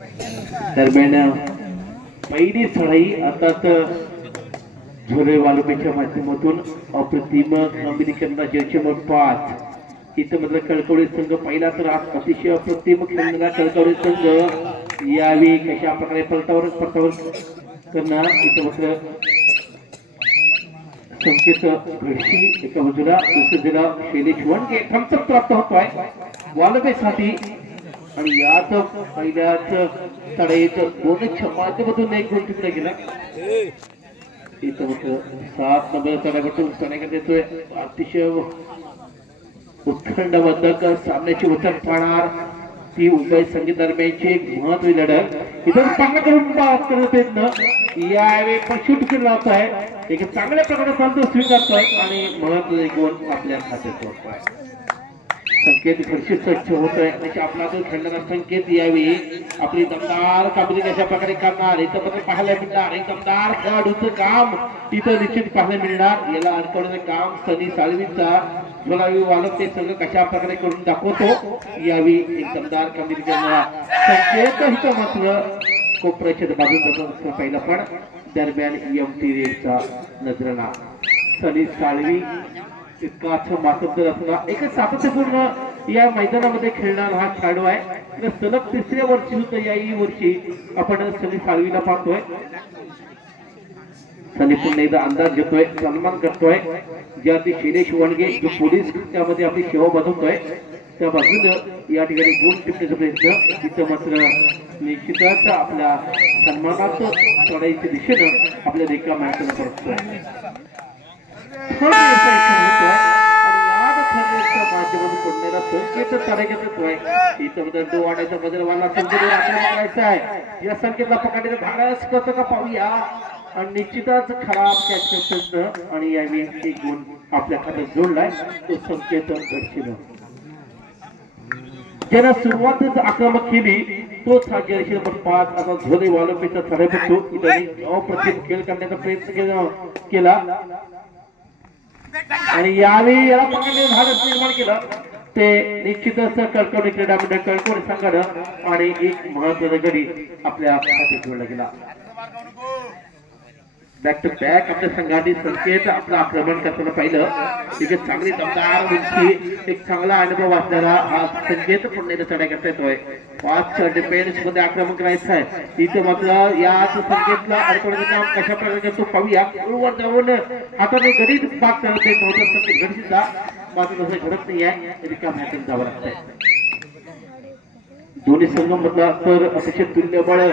दरम्यान पहिली चढाई अर्थात झोले वालोपेच्या माध्यमातून अप्रतिम कामगिरी करणारा जर्सी नंबर 5 इथं मधला कळकवडे संघ पहिला तर आज अतिशय अप्रतिम खेळणारा कळकवडे संघ यावेळी कशा प्रकारे पलटावर करणार इथं मात्र संकेत घडशी एका बाजूला दुसऱ्या शैलेश वनगे थम्सअप प्राप्त होतोय वालोपेसाठी आणि याच पहिल्याच चढाईत दोनच्या माध्यमातून एक गोल तिकडे गेला इथं मात्र 7 नंबर चढाईतून चढाई देतोय अतिशय उत्खंडबद्ध सामन्याची उचल पाहणार ती उभय संघ दरम्यानची एक महत्त्वाची लढत इथं चांगला करून प्रयत्न यावेळी पण शूट केला जात आहे एक चांगल्या प्रकारे संत स्वीकारतोय आणि महत्त्वाचे गोल आपल्या खात्यात होतोय संकेत घरशी स्वच्छ होतोय आणि आपला तो खेळणारा संकेत यावेळी आपली दमदार कामगिरी कशा प्रकारे करणार इथं पण पाहायला मिळणार एक दमदार खेळाडूचं काम तिथं निश्चित पाहायला मिळणार याला अडकवण्याचं काम सनी साळवीचा झोलावी वालक ते सगळं कशा प्रकारे करून दाखवतो यावेळी एक दमदार कामगिरी करणारा संकेत इथं मात्र कोपऱ्याच्या बाजून जातो पहिला पण दरम्यान एमटी रेडचा नजराणा सनी साळवी तितकाच मातब्बर असला एक सातत्यपूर्ण या मैदानामध्ये खेळणारा हा खेळाडू आहे सलग तिसऱ्या वर्षी सुद्धा याही वर्षी आपण सनी साळवीला पाहतोय सनी पुन्हा एकदा अंदाज घेतोय सन्मान करतोय ज्या ती शैलेश वनगे जो पोलीस त्यामध्ये आपली सेवा बजावतोय त्या बाजूने या ठिकाणी गुण टिपण्याचा प्रयत्न इथं मात्र निश्चितच आपल्या सन्मानात चढाईच्या दिशेनं आपल्या रेखा माहिती करतोय या संकेतला पकडण्याचा धाडस करतो का पाहूया आणि निश्चितच खराब कॅच आणि यावेळी एक गुण आपल्या खात्यात जोडलाय तो संकेत घडशील ज्याला सुरुवातच आक्रमक केली तोच हा जर्सी नंबर 5 आता झोले वालोपेचा चढाईपटू अप्रतिम खेळ करण्याचा प्रयत्न केला आणि यावेळी याला पकडण्याचं धाडस निर्माण केलं ते निश्चितच कळकवडे क्रीडा मंडळ कळकवडे संघानं आणि एक महत्त्वाचा गडी आपल्या खात्यात जोडला गेला बॅक टू बॅक आपल्या संघाने संकेत आपलं आक्रमण करताना पाहिलं एक चांगली दमदार उंची एक चांगला अनुभव असलेला हा संकेत पुन्हा चढाई करता येतोय 5 डिफेन्स मध्ये आक्रमण करायचं आहे इथे मात्र याच संकेतला अडकवण्याचं काम कशा प्रकारे करतो पाहूया वर जाऊन हाताने गडीत बाग करत येत नव्हतं संकेत गडीचा मात्र तसं घडत नाही आहे रिकाम हातून जावं लागतंय दोन्ही संघ मधला तर अतिशय तुल्यबळ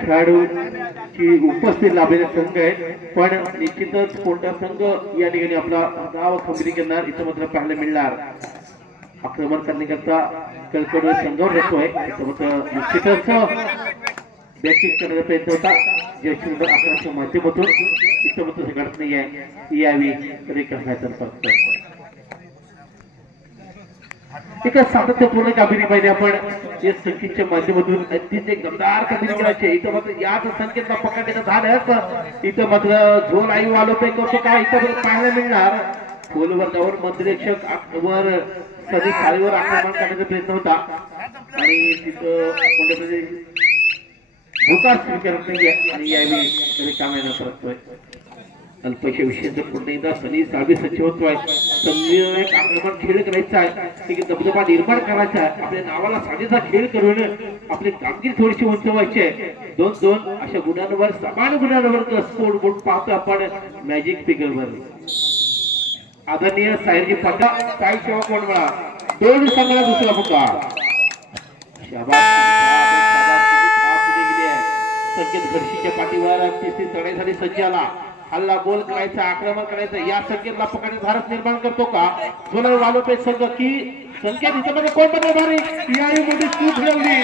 खेळाडूची उपस्थिती लाभलेला संघ आहे पण निश्चितच कोणता संघ या ठिकाणी आपला नाव खंबीरी करणार इथं मात्र पाहायला मिळणार आक्रमण करण्याकरता कळकवडे संघावर येतोय इथं मात्र निश्चितच बॅटिंग करण्याचा प्रयत्न होता जर्सी नंबर 11च्या माध्यमातून इथं मात्र घडत नाही आहे यावेळी रेखांकन करतोय एक सातत्यपूर्ण कामगिरी पाहिजे आपण या संकेतच्या माध्यमातून अतिशय दमदार कामगिरी करायची इथं मात्र याच संकेतला पकडण्याचं धाडस इथं मात्र झोल आई वालोपे करतो का इथं पाहायला मिळणार खोलवर जाऊन मंत्रिरक्षक वर सदी साळीवर आक्रमण करण्याचा प्रयत्न होता आणि तिथं कोणत्या भूका स्वीकारत नाहीये आणि यावेळी कामाला करतोय अल्पशा विषयाचं पुन्हा एकदा सनी साळवी सज्ज होतोय संजीवने एक आक्रमण खेळ करायचा आहे एक दबदबा निर्माण करायचा आहे आपल्या नावाला साजेसा खेळ करून आपली कामगिरी थोडीशी उंचवायची आहे 2-2 अशा गुणांवर समान गुणांवर स्कोर बोर्ड पाहतो आपण मॅजिक फिगरवर आदरणीय सायरजी पटा काय सेवा कोण म्हणा 2 संघाला दुसरा फुका संकेत घरशीच्या पाठीवर तिसरी चढाईसाठी सज्ज आला हल्ला गोल करायचा आक्रमण करायचं या संकेतला पकडण्याचा धाडस निर्माण करतो का झोले वालोपे संघ की संकेत इथं कोण बनवणार याही मोठी चूक लावली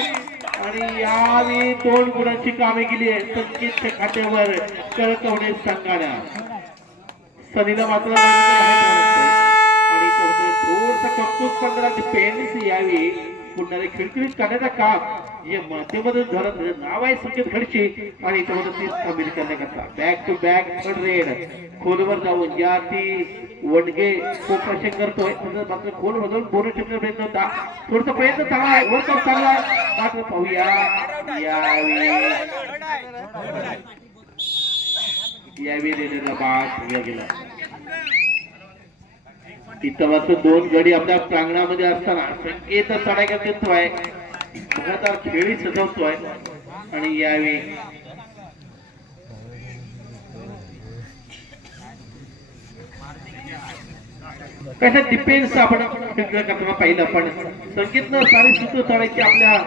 आणि यावेळी 2 गुणांची कामे केली आहे संकेतच्या खात्यावर कळकवडे संघानं सनीला मात्र आणि थोडस कौतुक करणारा डिफेन्स यावेळी पुन्हा खिळखिळीत करण्याचं काम जे माध्यमधून धरत नाव आहे संकेत खडशी आणि त्यामध्ये ती सामील करण्याकरता back to back third raid खोलवर जाऊन या ती वडगे खूप प्रश्न करतोय मात्र खोल मधून बोनस ठेवण्याचा प्रयत्न होता थोडसा प्रयत्न चांगला आहे वर चांगला मात्र पाहूया यावेळी रेडरला बाद गेला इथं दोन गडी आपल्या प्रांगणामध्ये असताना संकेत चढायला देतोय लगातार खेळी सजवतोय आणि यावेळी कशा डिफेन्स आपण करताना पाहिलं पण संकेतनं सारी सूत्र चढायची आपल्या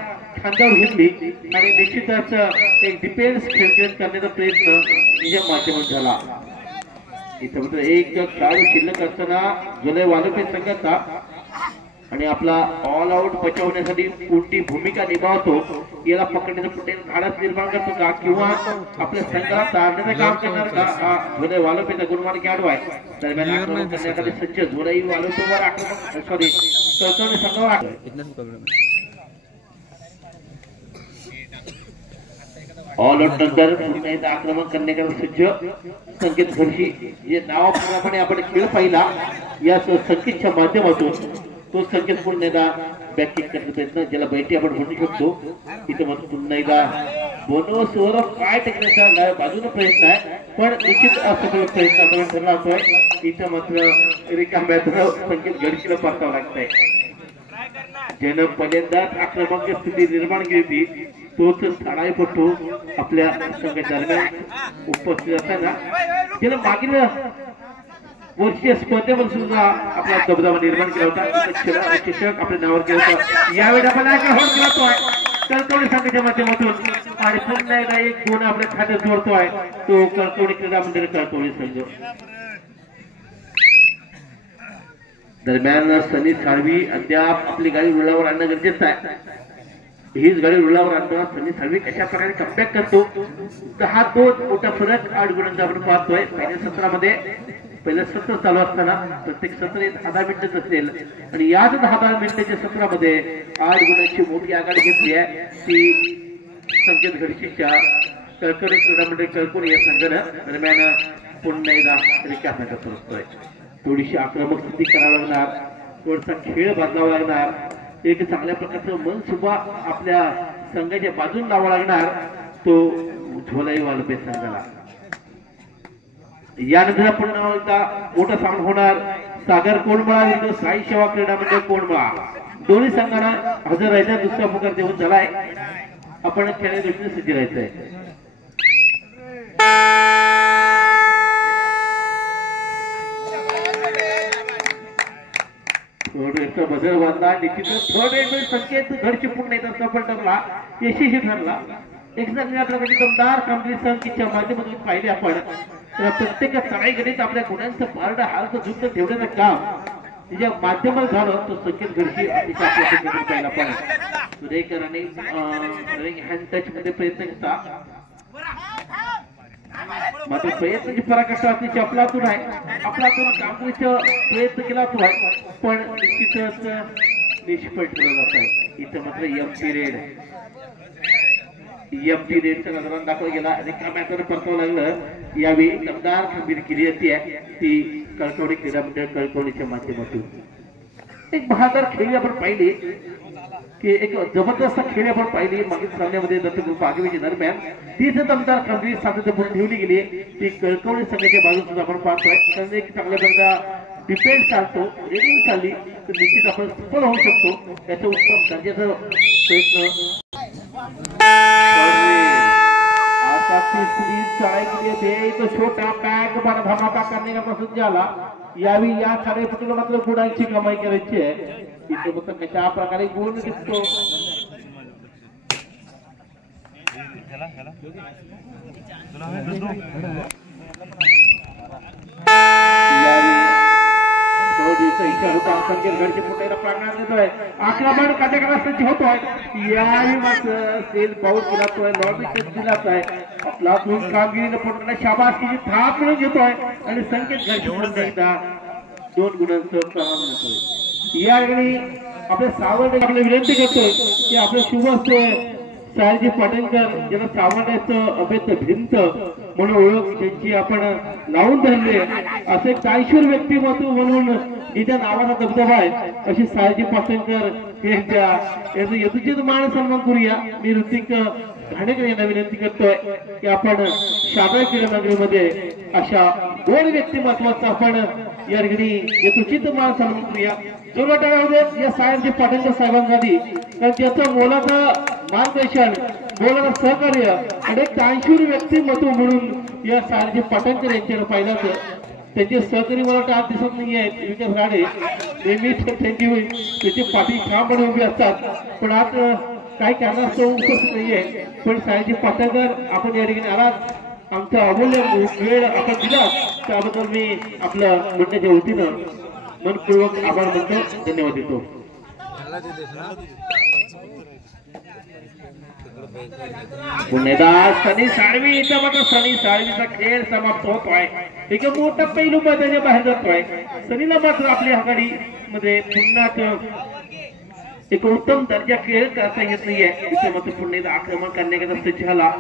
खांद्यावर घेतली आणि निश्चितच एक डिफेन्स खेळ करण्याचा प्रयत्न तिच्या माध्यमातून झाला इथं मात्र एक खेळाडू शिल्लक असताना जुलै वालोपे संघाचा आणि आपला ऑल आउट बचावण्यासाठी कोणती भूमिका निभावतो याला पकडण्याचं कुठे धाडस निर्माण करतो का किंवा आपल्या संघाला तारण्याचं काम करणार का हा जुलै वालोपेचा गुणमान खेळाडू आहे दरम्यान आक्रमण करण्यासाठी सज्ज जुलै वालोपेवर आक्रमण सॉरी कळकवणे संघावर ऑल आउट नंतर पुन्हा एकदा आक्रमण करण्याकरता सज्ज संकेत खडशी जे नावाप्रमाणे आपण खेळ पाहिला या संकेतच्या माध्यमातून तो संकेत पुन्हा एकदा बॅकिंग करण्याचा प्रयत्न ज्याला बैठी आपण म्हणू शकतो इथं मात्र पुन्हा एकदा बोनसवर काय टेकण्याचा बाजूने प्रयत्न आहे पण निश्चित असफल प्रयत्न आपण ठरला होतोय इथं मात्र रिकाम्यात संकेत गडशीला परतावं लागतंय ज्यानं पहिल्यांदाच आक्रमक स्थिती निर्माण केली तोच स्थानापटू आपल्या संघाच्या दरम्यान उपस्थित असताना त्याला मागील वर्षीय स्पर्धेमध्ये सुद्धा आपला दबदबा निर्माण केला होता चषक आपल्या नावावर केला होता यावेळी आपण कळकवडी संघाच्या माध्यमातून आणि पुन्हा एकदा एक गुण आपल्या खात्यात जोडतोय तो कळकवडी क्रीडा मंडळ कळकवडी संघ दरम्यान सनी साळवी अद्याप आपली गाडी रुळावर आणणं गरजेचं आहे हीच गाडी रुळावर आणताना सनी साळवी कशा प्रकारे कमबॅक करतो 10-2 मोठा फरक 8 गुणांचा आपण पाहतोय पहिल्या सत्रामध्ये पहिलं सत्र चालू असताना प्रत्येक सत्र 10 मिनिटच असेल आणि याच 10 मिनिटाच्या सत्रामध्ये 8 गुणांची मोठी आघाडी घेतली आहे ती संकेत खडशीच्या कळकवडी क्रीडा मंडळ कळकवडी या संघानं दरम्यान पुन्हा एकदा रिकाम्या करत असतोय थोडीशी आक्रमक स्थिती करावी लागणार थोडासा खेळ बदलावा लागणार एक चांगल्या प्रकारचं मन सुद्धा आपल्या संघाच्या बाजून लावा लागणार तो झोलाई वालोपे संघाला यानंतर पुन्हा एकदा मोठा सामना होणार सागर कोंडमळा विरुद्ध साई सेवा क्रीडा मंडळ कोंडमळा दोन्ही संघांना हजर राहायचा दुसरा पुकार देऊन झालाय आपण खेळण्या दृष्टीने सज्ज राहायचंय बदल बांधला निश्चितच थर्ड रेड संकेत घरची पुन्हा एकदा सफल ठरला यशस्वी ठरला एक आपल्याकडे दमदार कामगिरी संकेतच्या माध्यमातून पाहिले आपण तर प्रत्येक चढाई गणित आपल्या गुणांचं पारडं हालचं झुंज ठेवण्याचं काम तिच्या माध्यमात झालं तो संकेत घरची आपल्या पाहिला पण सुरेख रनिंग हँड टच मध्ये प्रयत्न घेता मात्र प्रयत्नाची पराकाष्ठा असण्याची आपलातून आहे आपलातून कामगिरीचा प्रयत्न केला तो आहे पण निश्चितच निष्फळ ठरला जात आहे इथं मात्र एमटी रेडचा नजरात दाखवला गेला रिकाम्यात परतावं लागलं यावेळी दमदार कामगिरी केली जाते ती कळकवडी क्रीडा मंडळ कळकवडीच्या माध्यमातून एक बहादर खेळी आपण पाहिली की एक जबरदस्त खेळी आपण पाहिली मागील सामन्यामध्ये दत्तगुरु आगवीच्या दरम्यान तीच दमदार कामगिरी सातत्यपूर्ण ठेवली गेली ती कळकवडी संघाच्या बाजून सुद्धा आपण पाहतोय एक चांगल्या प्रकारचा डिफेन्स चालतो रेडिंग चालली तर निश्चित आपण सफल होऊ शकतो त्याचं उत्तम दर्जाचं प्रयत्न एक छोटा पॅक बड़ा धमाका करने का पसंद झाला यावी या साडेपतीला मात्र गुणांची कमाई करायची आहे इथे मग कशा प्रकारे गुण दिसतो आक्रमण कार्यक्रमासाठी होतोय याही मात्र सेल पाऊस दिलातोय लॉबी टच दिलातोय आपला दोन कामगिरीनं पटकन शाबासकीची थाप मिळून घेतोय आणि संकेत घरची एकदा 2 गुणांचं प्रमाण मिळतोय या ठिकाणी आपल्या सावंत आपल्याला विनंती करतोय की आपले शुभ सयाजी पाटणकर ज्याला सामान्याचं अभेद्य भिंत म्हणून ओळख त्यांची आपण लावून धरले असे कायशोर व्यक्तिमत्व म्हणून जिच्या नावाचा दबदबा आहे अशी सयाजी पाटणकर यांचा यथोचित मान सन्मान करूया। मी ऋतिक घाणेकर यांना विनंती करतोय की आपण शाबळ क्रीडा नगरीमध्ये अशा दोन व्यक्तिमत्वाचा आपण या ठिकाणी यथोचित मान सन्मान करूया। जोरात या सयाजी पाटणकर साहेबांसाठी कारण त्याचं मोलाचं मार्गदर्शन मोलाचं सहकार्य आणि एक कायशोर व्यक्तिमत्व म्हणून या सयाजी पाटणकर यांच्याकडे पाहिलं तर त्यांचे सहकारी मला वाटतं आज दिसत नाही आहेत विकास राणे नेहमीच त्याची पाठी ठामपणे उभी असतात पण आज काही कारणास्तव उपस्थित नाहीये पण सयाजी पाटणकर आपण या ठिकाणी आलात आमचा अमूल्य वेळ आपण दिला त्याबद्दल मी आपलं म्हणण्याच्या वतीनं मनपूर्वक आभार मानतो धन्यवाद देतो। पुणेदार सनी साळवी इथं मात्र सनी साळवीचा खेळ समाप्त होतोय एक मोठा पैलू मैदानाच्या बाहेर जातोय सनीला मात्र आपल्या आघाडी मध्ये पुन्हा एक उत्तम दर्जा खेळ करता येत नाहीये इथं मात्र पुणेदा आक्रमण करण्याकरता सज्ज झाला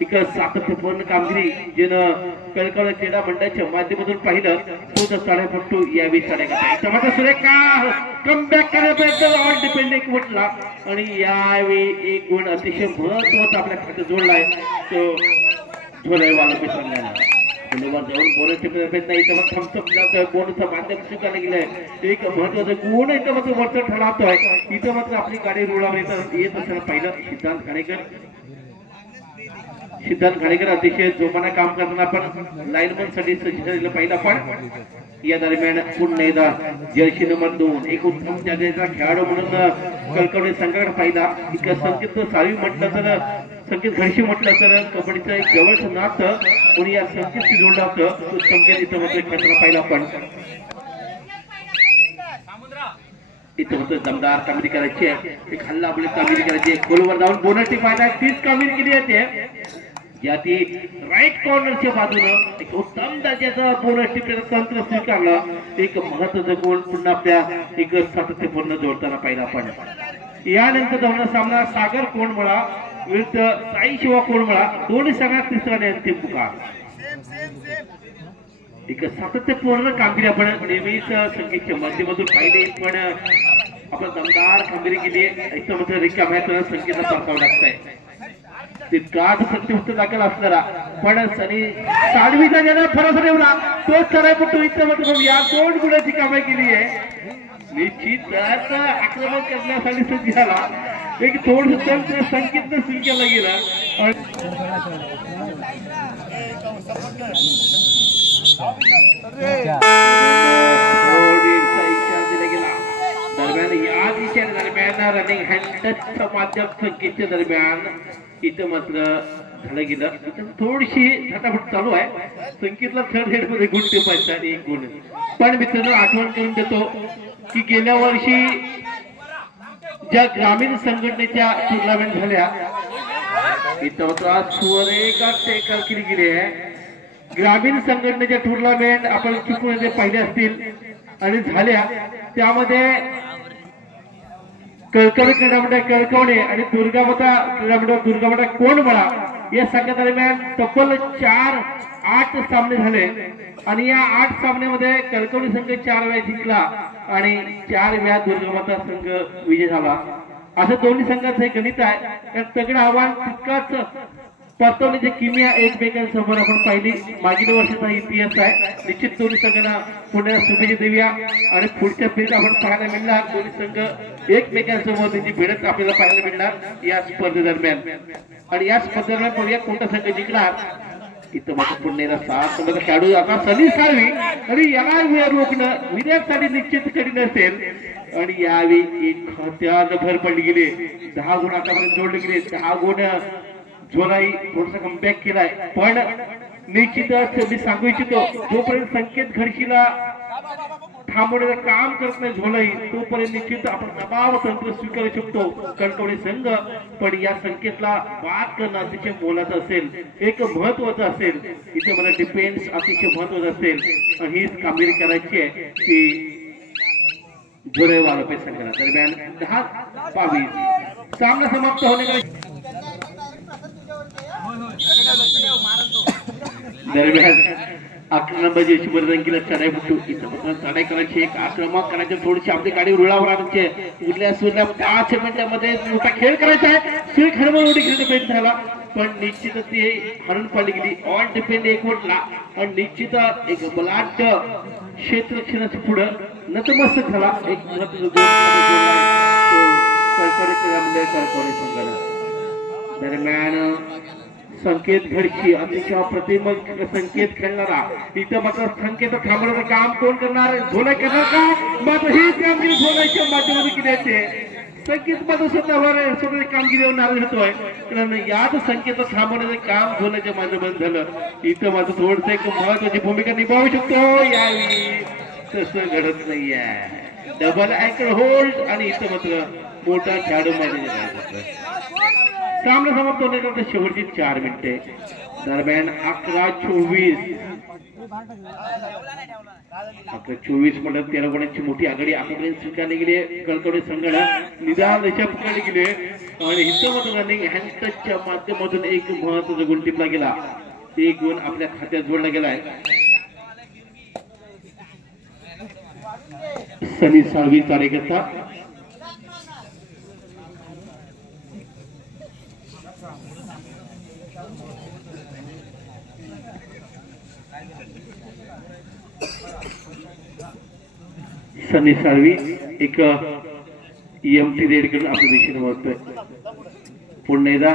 एक सातत्यपूर्ण कामगिरी जिनं कळकळ क्रीडा मंडळाच्या माध्यमातून पाहिलं तो साडेपट्टू यावी साडेका इथं मात्र सुरेखा कमबॅक करण्यापर्यंत ऑल डिपेंड एक म्हटला आणि यावेळी एक गुण अतिशय महत्वाचा आपल्या खात्यात जोडलाय तो झोलेवाला मिसळण्याला धन्यवाद देऊन बोनस टिपण्यात नाही तर मग थम्सअप बोनसचं माध्यम स्वीकारलं गेलंय एक महत्वाचं गुण इथं मात्र वरचं ठरवतोय इथं मात्र आपली गाडी रुळावर येत असताना पाहिलं सिद्धांत घाणेकर अतिशय जोमाने काम करताना आपण लाईनमन साठी सज्ज झालेलं पाहिलं पण या दरम्यान पुन्हा एकदा जर्सी नंबर 2 एक उत्तम जागेचा खेळाडू म्हणून कळकवणे संघाकडे पाहिला एक संकेत साळवी म्हटलं तर संकेत घडशी म्हटलं तर कबड्डीचं एक जवळचं नातं कोणी या संकेतशी जोडलं होतं तो संकेत इथं मध्ये खेळताना पाहिला पण इथं होतं दमदार कामगिरी करायची आहे एक हल्ला आपली कामगिरी करायची आहे खोलवर जाऊन बोनस टिपायला तीच कामगिरी केली आहे या ती राईट कॉर्नरच्या बाजूनं एक उत्तम दर्जाचं बोनस टिपण्याचं तंत्र स्वीकारलं एक महत्वाचं गोल पुन्हा आपल्या एक सातत्यपूर्ण जोडताना पाहिला आपण यानंतर धावणार सामना सागर कोंडमळा विरुद्ध साई शिवा कोंडमळा दोन्ही संघात तिसरा अंतिम पुकार एक सातत्यपूर्ण कामगिरी आपण नेहमीच संगीतच्या माध्यमातून पाहिले पण आपण दमदार कामगिरी केली इथं मात्र रिकाम्या संगीतला परतावं लागतंय तितका सत्य दाखल असणारा पण सनी साळवीचा ज्याला भरोसा ठेवला तोच सरायपट्टू इथं मात्र या दोन गुणाची कामाई केली आहे निश्चितच आक्रमण करण्यासाठी सज्ज झाला एक थोडस तंत्र संकेत स्वीकारला गेला दरम्यान या दिशा दरम्यान रनिंग हँडच्या माध्यम संकेतच्या दरम्यान इथं मात्र झालं गेलं थोडीशी झटापट चालू आहे संकेतला थर्ड हेड मध्ये गुण टिपायचा आणि एक गुण पण मित्रांनो आठवण करून देतो की गेल्या वर्षी ज्या ग्रामीण संघटनेच्या टुर्नामेंट झाल्या इथं मात्र सुरेखा टेकर केली गेली आहे ग्रामीण संघटनेच्या टुर्नामेंट आपण चुकून पाहिले असतील आणि झाल्या त्यामध्ये कळकवणे क्रीडा मंडळ कळकवणे आणि दुर्गामाता क्रीडा मंडळ दुर्गामाता कोंडमळा या संघादरम्यान तब्बल 4-8 सामने झाले आणि या 8 सामन्यामध्ये कळकवणे संघ 4 वेळा जिंकला आणि 4 वेळा दुर्गामाता संघ विजय झाला असं दोन्ही संघाचं हे गणित आहे तगडं आव्हान तितकाच परतवण्याची किमया एकमेकांसमोर आपण पाहिली मागील वर्षाचा इतिहास आहे निश्चित दोन्ही संघांना पुण्याला शुभेच्छा देऊया आणि पुढच्या फेरीत आपण पाहायला मिळणार दोन्ही संघ एकमेकांसमोर त्यांची भिडत आपल्याला पाहायला मिळणार या स्पर्धेदरम्यान आणि या स्पर्धेदरम्यान बघूया कोणता संघ जिंकणार इथं मात्र पुण्याला 7 नंबर खेळाडू आता सनी साळवी आणि याला वेळ रोखणं विजयासाठी निश्चित कठीण असेल आणि यावेळी एक खात्यानं भर पडली गेली 10 गुण आतापर्यंत जोडले गेले 10 गुण झोलाई थोडासा कमबॅक केलाय पण निश्चितच मी सांगू इच्छितो जोपर्यंत संकेत घडशीला थांबवण्याचं काम करत नाही झोलाई तोपर्यंत निश्चित आपण दबाव तंत्र स्वीकारू शकतो कणकवली संघ पण या संकेतला बाद करणं अतिशय मोलाचं असेल एक महत्वाचं असेल इथे मला डिफेन्स अतिशय महत्वाचं असेल आणि हीच कामगिरी करायची आहे ती झोलाई वालपे संघाला दरम्यान 10-22 सामना समाप्त होण्याकडे दरम्यान 11 नंबर शुभ रंगीला चढाईपट्टू इथं चढाई करायची एक आक्रमक करायचे थोडीशी आपली गाडी रुळावर आणायची उरल्या सुरल्या 5 मिनिटांमध्ये मोठा खेळ करायचा आहे सुई खरमळ उडी घेण्याचा प्रयत्न झाला पण निश्चितच ती हरून पाडली गेली ऑन डिपेंड एक वटला आणि निश्चित एक बलाढ्य क्षेत्ररक्षणाचं पुढं नतमस्तक झाला एक महत्त्वाचा गोल दरम्यान संकेत घडकी अतिशय प्रतिमक संकेत खेळणारा इथं मात्र संकेत थांबवण्याचं काम कोण करणार झोला करणार का मात्र ही कामगिरी झोलाच्या माध्यमातून केल्याचे संकेत मात्र स्वतः कामगिरीवर नाराज होतोय कारण याच संकेत थांबवण्याचं काम झोलाच्या माध्यमातून झालं इथं मात्र थोडस एक महत्वाची भूमिका निभावू शकतो यावेळी तसं घडत नाहीये डबल अँकल होल्ड आणि इथं मात्र मोठा खेळाडू मध्ये सामना समाप्त होण्याकरता शेवटची 4 मिनिटे दरम्यान 11-24 म्हणत 13 गुणांची मोठी आघाडी आतापर्यंत स्वीकारली गेली कळकवडे संघाला निदान रेषा पकडली गेली आणि हितमधून रनिंग हँडटचच्या माध्यमातून एक महत्वाचा गुण टिपला गेला एक गुण आपल्या खात्यात जोडला गेलाय सनी साळवी कार्यकर्ता सनी साळवी एक EMT रेड करून आपल्या दिशेने वळतोय पुन्हा एकदा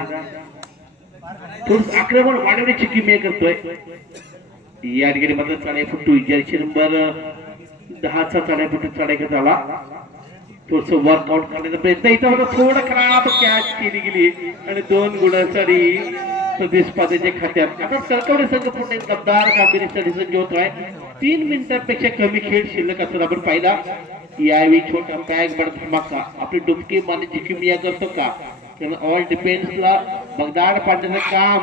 थोडं आक्रमण वाढवण्याची किमया करतोय या ठिकाणी मात्र चढाईपट्टू जर्सी नंबर 10चा चढाईपट्टू चढाई करत आला थोडस वर्कआउट करण्याचा प्रयत्न इथं थोडं खराब कॅच केली गेली आणि 2 गुणांसाठी प्रतिस्पर्धेच्या खात्यात आता कळकवडे संघ पुढे गद्दार कामगिरीसाठी सज्ज होत आहे 3 मिनिटांपेक्षा कमी खेळ शिल्लक असं आपण पाहिला यावेळी छोटा बॅग बड धमाका आपली डुबकी मारण्याची किमया करतो का कारण ऑल डिपेंड्सला बगदाड पाडण्याचं काम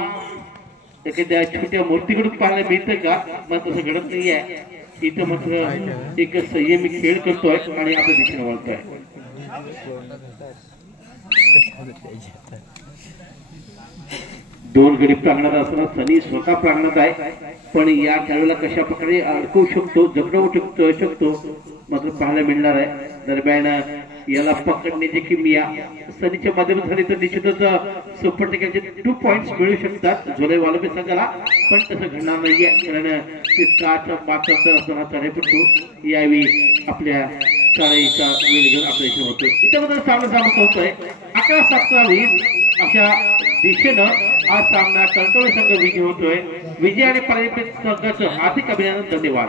एखाद्या छोट्या मूर्तीकडून पाहायला मिळतं का मग तसं घडत नाहीये इथं मात्र एक संयमी खेळ करतोय आणि आपल्या दिशेने वळतोय दोन गडी प्रांगणात असताना सनी स्वतः प्रांगणात आहे पण या खेळाला कशा प्रकारे अडकवू शकतो जखडवू शकतो मात्र पाहायला मिळणार आहे दरम्यान याला पकडण्याची किमया सनीच्या माध्यमातून झाली तर निश्चितच सुपर टेकलचे 2 पॉइंट्स मिळू शकतात झोले वालबे संघाला पण तसं घडणार नाहीये कारण तितकाच पात्रता असताना चढाईपट्टू यावेळी आपल्या चढाईचा वेळ घेऊन आपल्या इथे होतोय इथं सामना होतोय 11-17-20 अशा दिशेनं हा सामना कळकवडे संघ विजय होतोय विजय आणि पराजय संघाचं हार्दिक अभिनंदन धन्यवाद